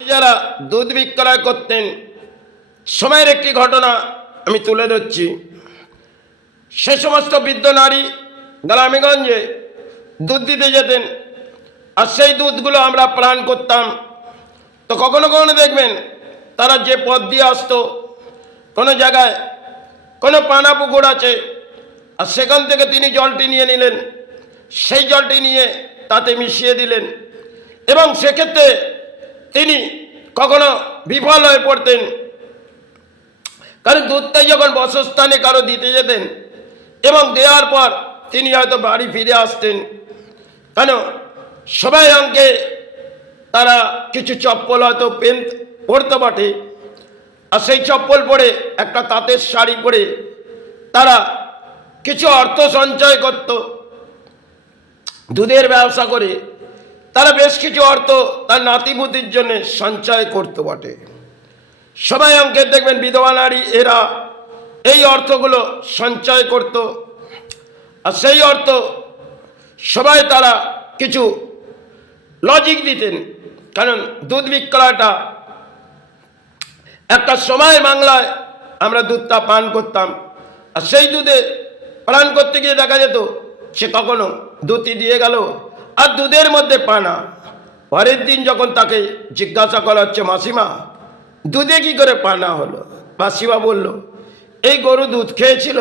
যারা দুধ বিক্রয় করতেন সময়ের একটি ঘটনা আমি তুলে ধরছি। সে সমস্ত বৃদ্ধ নারী গ্রামেগঞ্জে দুধ দিতে যেতেন, আর সেই দুধগুলো আমরা পান করতাম। তো কখনো কখনো দেখবেন তারা যে পথ দিয়ে আসতো, কোনো জায়গায় কোনো পানা পুকুর আছে, আর সেখান থেকে তিনি জলটি নিয়ে নিলেন, সেই জলটি নিয়ে তাতে মিশিয়ে দিলেন, এবং সেক্ষেত্রে তিনি কখনো বিফল হয়ে পড়তেন। কারণ দুধটাই যখন বসস্থানে কারো দিতে যেতেন এবং দেওয়ার পর তিনি হয়তো বাড়ি ফিরে আসতেন, কেন সবাই অঙ্কে তারা কিছু চপ্পল হয়তো পেন পরতে বটে, আর সেই চপ্পল পরে একটা তাঁতের শাড়ি পরে তারা কিছু অর্থ সঞ্চয় করত। দুধের ব্যবসা করে তারা বেশ কিছু অর্থ তার নাতিপুতির জন্য সঞ্চয় করতে বটে। সবাই অঙ্কের দেখবেন বিধবা নারী এরা এই অর্থগুলো সঞ্চয় করত, আর সেই অর্থ সবাই তারা কিছু লজিক দিতেন। কারণ দুধ বিক্রয়টা একটা সময় বাংলায় আমরা দুধটা পান করতাম, আর সেই দুধে পান করতে গিয়ে দেখা যেত সে কখনো দুধটি দিয়ে গেল আর দুধের মধ্যে পানা। পরের দিন যখন তাকে জিজ্ঞাসা করা হচ্ছে, মাসিমা দুধে কি করে পানা হলো? মাসিমা বলল, এই গরু দুধ খেয়েছিল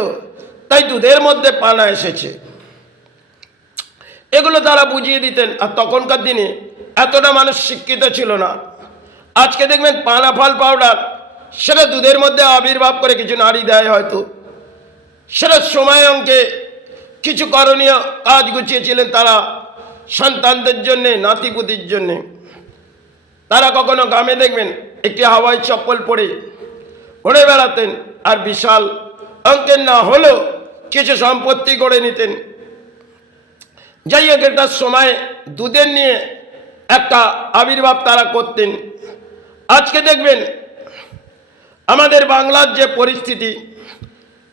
তাই দুধের মধ্যে পানা এসেছে। এগুলো তারা বুঝিয়ে দিতেন। আর তখনকার দিনে এতটা মানুষ শিক্ষিত ছিল না। আজকে দেখবেন পানা ফল পাউডার সেটা দুধের মধ্যে আবির্ভাব করে কিছু নারী দেয়, হয়তো সেটা সময় অঙ্কে কিছু করণীয় কাজ গুছিয়েছিলেন তারা সন্তানদের জন্যে, নাতিপুতির জন্যে। তারা কখনো গ্রামে দেখবেন একটি হাওয়াই চপ্পল পরে ঘুরে বেড়াতেন, আর বিশাল অঙ্কের না হলেও কিছু সম্পত্তি গড়ে নিতেন। যাই হোক, একটা সময় দুধের নিয়ে একটা আবির্ভাব তারা করতেন। আজকে দেখবেন আমাদের বাংলার যে পরিস্থিতি,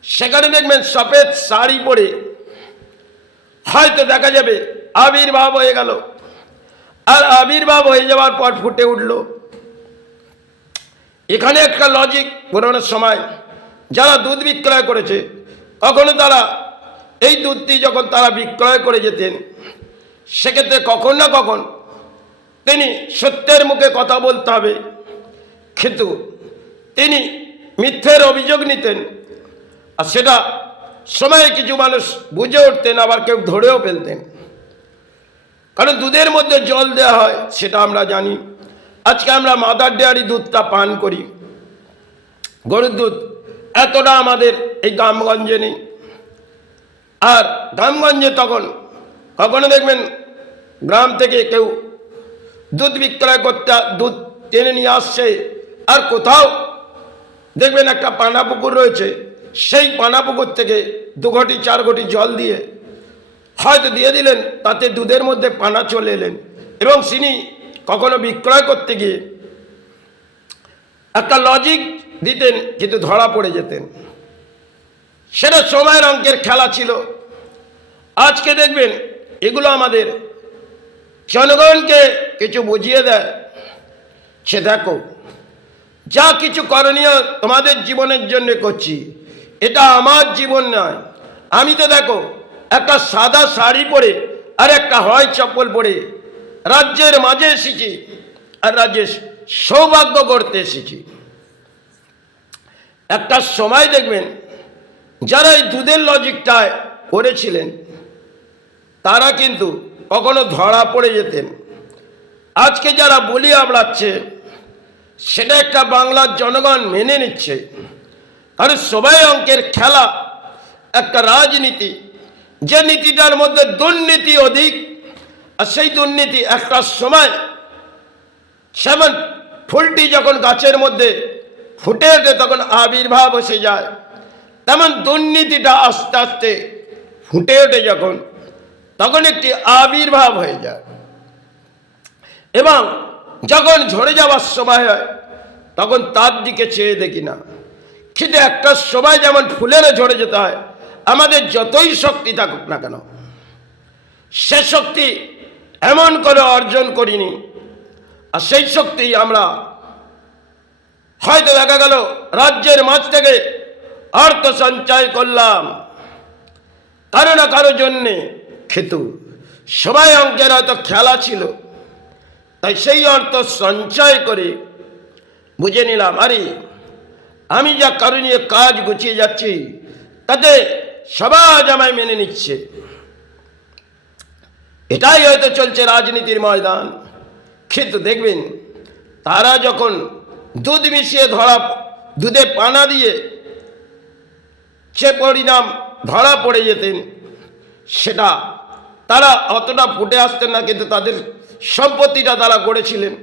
সেখানে দেখবেন সফেদ শাড়ি পরে হয়তো দেখা যাবে আবির্ভাব হয়ে গেল, আর আবির্ভাব হয়ে যাওয়ার পর ফুটে উঠল। এখানে একটা লজিক পুরোনো সময় যারা দুধ বিক্রয় করেছে, কখনো তারা এই দুধটি যখন তারা বিক্রয় করে যেতেন, সেক্ষেত্রে কখন না কখন তিনি সত্যের মুখে কথা বলতে হবে, কিন্তু তিনি মিথ্যের অভিযোগ নিতেন, আর সেটা সময়ে কিছু মানুষ বুঝে উঠতেন, আবার কেউ ধরেও ফেলতেন। কারণ দুধের মধ্যে জল দেওয়া হয় সেটা আমরা জানি। আজকে আমরা মাদার ডেয়ারি দুধটা পান করি, গরুর দুধ এতটা আমাদের এই গ্রামগঞ্জে নেই। আর গ্রামগঞ্জে তখন কখনো দেখবেন গ্রাম থেকে কেউ দুধ বিক্রয় করতে দুধ টেনে নিয়ে আসছে, আর কোথাও দেখবেন একটা পানা পুকুর রয়েছে, সেই পানা পুকুর থেকে 2 ঘটি 4 ঘটি জল দিয়ে হয়তো দিয়ে দিলেন, তাতে দুধের মধ্যে পানা চলে এলেন, এবং তিনি কখনো বিক্রয় করতে গিয়ে একটা লজিক দিতেন, কিন্তু ধরা পড়ে যেতেন। সেটা সময়ের অঙ্কের খেলা ছিল। আজকে দেখবেন এগুলো আমাদের জনগণকে কিছু বুঝিয়ে দেয়, সে দেখো যা কিছু করণীয় তোমাদের জীবনের জন্য করছি, এটা আমার জীবন নয়। আমি তো দেখো একটা সাদা শাড়ি পরে আর একটা হয় চপ্পল পরে রাজ্যের মাঝে এসেছি, আর রাজ্যের সৌভাগ্য করতে এসেছি। একটা সময় দেখবেন যারা এই দুধের লজিকটায় করেছিলেন তারা কিন্তু কখনো ধরা পড়ে যেতেন। আজকে যারা বলি আবড়াচ্ছে সেটা একটা বাংলার জনগণ মেনে নিচ্ছে, কারণ সবাই অঙ্কের খেলা একটা রাজনীতি, যে নীতিটার মধ্যে দুর্নীতি অধিক, আর সেই দুর্নীতি একটা সময় যেমন ফুলটি যখন গাছের মধ্যে ফুটে ওঠে তখন আবির্ভাব এসে যায়, তেমন দুর্নীতিটা আস্তে আস্তে ফুটে ওঠে যখন, তখন একটি আবির্ভাব হয়ে যায়, এবং যখন ঝরে যাওয়ার সময় হয় তখন তার দিকে চেয়ে দেখি না। কিন্তু একটা সময় যেমন ফুলের ঝরে যেতে হয়, আমাদের যতই শক্তি থাকুক না কেন, সে শক্তি এমন করে অর্জন করিনি আর সেই শক্তি আমরা হয়তো দেখা গেল রাজ্যের মাঝ থেকে অর্থ সঞ্চয় করলাম কারো না কারো জন্যে, কিন্তু সবাই অঙ্কের হয়তো খেলা ছিল, তাই সেই অর্থ সঞ্চয় করে বুঝে নিলাম আরে আমি যা কারো নিয়ে কাজ গুছিয়ে যাচ্ছি তাতে সমাজ আমায় মেনে নিচ্ছে। এটাই হয়তো চলছে রাজনীতির ময়দান। কিন্তু দেখবেন তারা যখন দুধ মিশিয়ে দুধে পানা দিয়ে সে পরিণাম ধরা পড়ে যেতেন, সেটা তারা অতটা ফুটে আসতেন না, কিন্তু তাদের সম্পত্তিটা তারা গড়েছিলেন।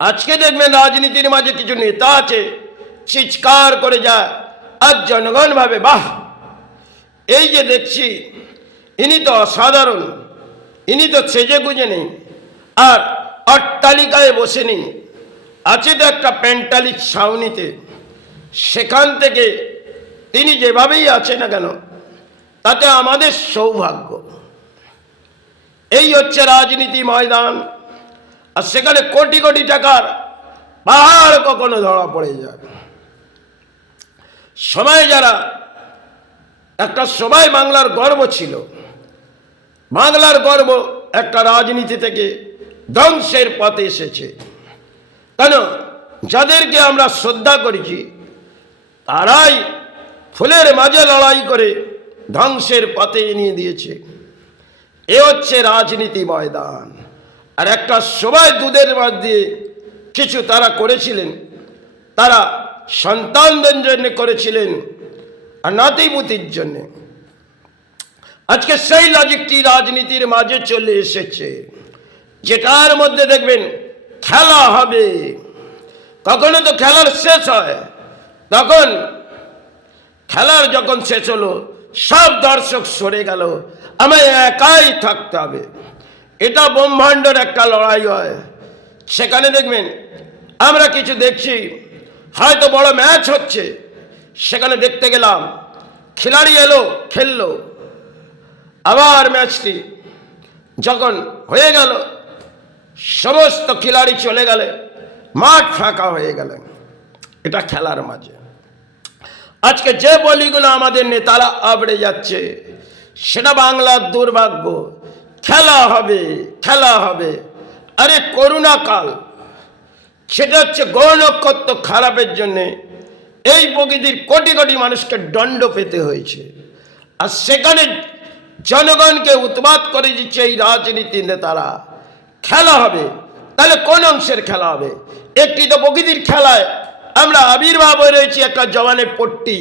আজকে দেখবেন রাজনীতির মাঝে কিছু নেতা আছে চিৎকার করে যায়, আর জনগণ ভাবে বাহ, এই যে দেখছি ইনি তো অসাধারণ, ইনি তো সেজে গুজে নেই আর অট্টালিকায় বসে নেই, আছে তো একটা পেন্টালিক ছাউনিতে, সেখান থেকে তিনি যেভাবেই আছে না কেন তাতে আমাদের সৌভাগ্য। এই হচ্ছে রাজনীতি ময়দান। আর সেখানে কোটি কোটি টাকার পাহাড় কখনো ধরা পড়ে যায়। সময় যারা একটা সময় বাংলার গর্ব ছিল, বাংলার গর্ব একটা রাজনীতি থেকে ধ্বংসের পথে এসেছে। কেন? যাদেরকে আমরা শ্রদ্ধা করেছি তারাই ফুলের মাঝে লড়াই করে ধ্বংসের পথে এনে দিয়েছে। এ হচ্ছে রাজনীতি ময়দান। আর একটা সময় দুধের মধ্যে কিছু তারা করেছিলেন, তারা সন্তানদের জন্য করেছিলেন আর নাতিপুতির জন্য। আজকে সেই লজিকটি রাজনীতির মাঝে চলে এসেছে, যেটার মধ্যে দেখবেন খেলা হবে। কখনো তো খেলার শেষ হয়, তখন খেলার যখন শেষ হলো সব দর্শক সরে গেল, আমায় একাই থাকতে হবে। এটা ব্রহ্মাণ্ডের একটা লড়াই হয়। সেখানে দেখবেন আমরা কিছু দেখছি, হয়তো বড় ম্যাচ হচ্ছে, সেখানে দেখতে গেলাম, খেলাড়ি এলো খেললো, আবার ম্যাচটি যখন হয়ে গেল সমস্ত খেলাড়ি চলে গেলে মাঠ ফাঁকা হয়ে গেল। এটা খেলার মাঝে। আজকে যে বলিগুলো আমাদের নেতারা আবড়ে যাচ্ছে সেটা বাংলার দুর্ভাগ্য। খেলা হবে, খেলা হবে। আরে করোনা কাল, সেটা হচ্ছে গ্রহ নক্ষত্র খারাপের জন্যে এই প্রকৃতির কোটি কোটি মানুষকে দণ্ড পেতে হয়েছে। আর সেখানে জনগণকে উৎপাত করে দিচ্ছে এই রাজনীতি নেতারা। খেলা হবে, তাহলে কোন অংশের খেলা হবে? একটি তো প্রকৃতির খেলায় আমরা আবির্ভাব হয়ে রয়েছি একটা জওয়ানের পট্টি,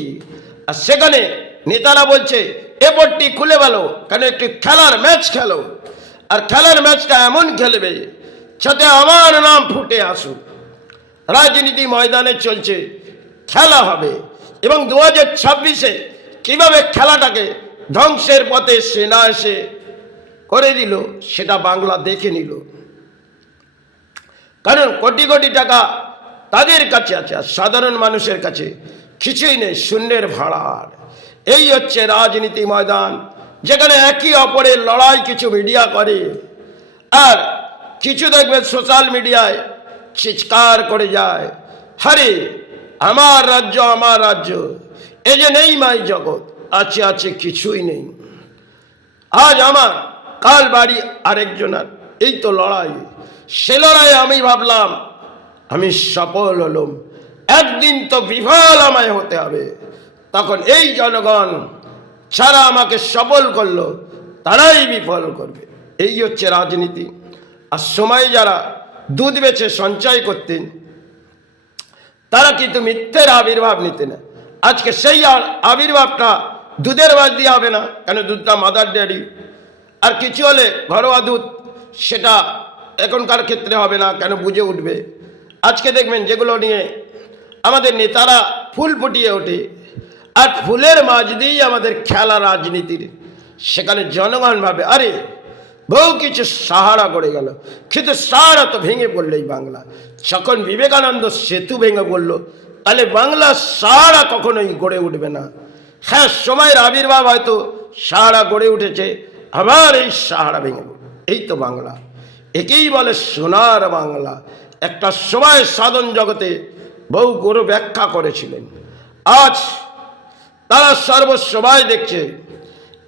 আর সেখানে নেতারা বলছে এ পট্টি খুলে ফেলো, কেন একটি খেলার ম্যাচ খেলো। আর খেলার ম্যাচটা এমন খেলবে যাতে আমার নাম ফুটে আসুক। রাজনীতি ময়দানে চলছে, খেলা হবে। এবং 2026-এ কিভাবে খেলাটাকে ধ্বংসের পথে সেনা এসে করে দিল সেটা বাংলা দেখে নিল। কারণ কোটি কোটি টাকা তাদের কাছে আছে, আর সাধারণ মানুষের কাছে কিছুই নেই, শূন্যের ভাড়ার। এই হচ্ছে রাজনীতি ময়দান, যেখানে একে অপরের লড়াই কিছু মিডিয়া করে, আর কিছু দেখবে সোশ্যাল মিডিয়ায় চিৎকার করে যায়, হরে আমার রাজ্য, আমার রাজ্য, এ যে নেই মাই জগৎ, আছে আছে কিছুই নেই। আজ আমার, কাল বাড়ি আরেকজনের, এই তো লড়াই। সে লড়াই আমি ভাবলাম আমি সফল হলাম, একদিন তো বিফল আমায় হতে হবে। তখন এই জনগণ যারা আমাকে সফল করলো তারাই বিফল করবে। এই হচ্ছে রাজনীতি। আর সময় যারা দুধ বেচে সঞ্চয় করতেন তারা কিন্তু মিথ্যের আবির্ভাব নিতেন। আজকে সেই আবির্ভাবটা দুধের বাদ দিয়ে হবে না, কেন দুধটা মাদার ডেয়ারি। আর কিছু হলে ঘরোয়া দুধ, সেটা এখনকার ক্ষেত্রে হবে না, কেন বুঝে উঠবে। আজকে দেখবেন যেগুলো নিয়ে আমাদের নেতারা ফুল ফুটিয়ে ওঠে, আর ফুলের মাঝ দিয়েই আমাদের খেলা রাজনীতির, সেখানে জনগণ ভাবে আরে বহু কিছু সাহারা গড়ে গেল, কিন্তু সাহারা তো ভেঙে পড়লেই বাংলা। যখন বিবেকানন্দ সেতু ভেঙে পড়লো, তাহলে বাংলা সাহারা কখনোই গড়ে উঠবে না। হ্যাঁ, সময়ের আবির্ভাব হয়তো সাহারা গড়ে উঠেছে, আবার এই সাহারা ভেঙে পড়বে। এই তো বাংলা। একেই বলে সোনার বাংলা। একটা সময় সাধন জগতে বহু গুরু ব্যাখ্যা করেছিলেন। আজ তারা সর্বসময় দেখছে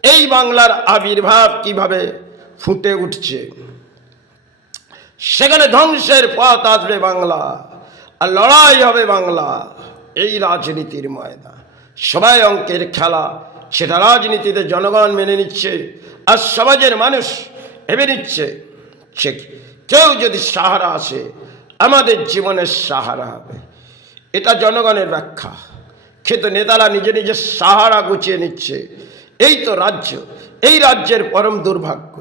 এই বাংলার আবির্ভাব কিভাবে ফুটে উঠছে। সেখানে ধ্বংসের পথ আসবে বাংলা, আর লড়াই হবে বাংলা। এই রাজনীতির ময়দান, সবাই অঙ্কের খেলা। সেটা রাজনীতিতে জনগণ মেনে নিচ্ছে, আর সমাজের মানুষ ভেবে নিচ্ছে কেউ যদি সাহারা আসে আমাদের জীবনের সাহারা হবে। এটা জনগণের ব্যাখ্যা, কিন্তু নেতারা নিজে নিজে সাহারা গুছিয়ে নিচ্ছে। এই তো রাজ্য, এই রাজ্যের পরম দুর্ভাগ্য।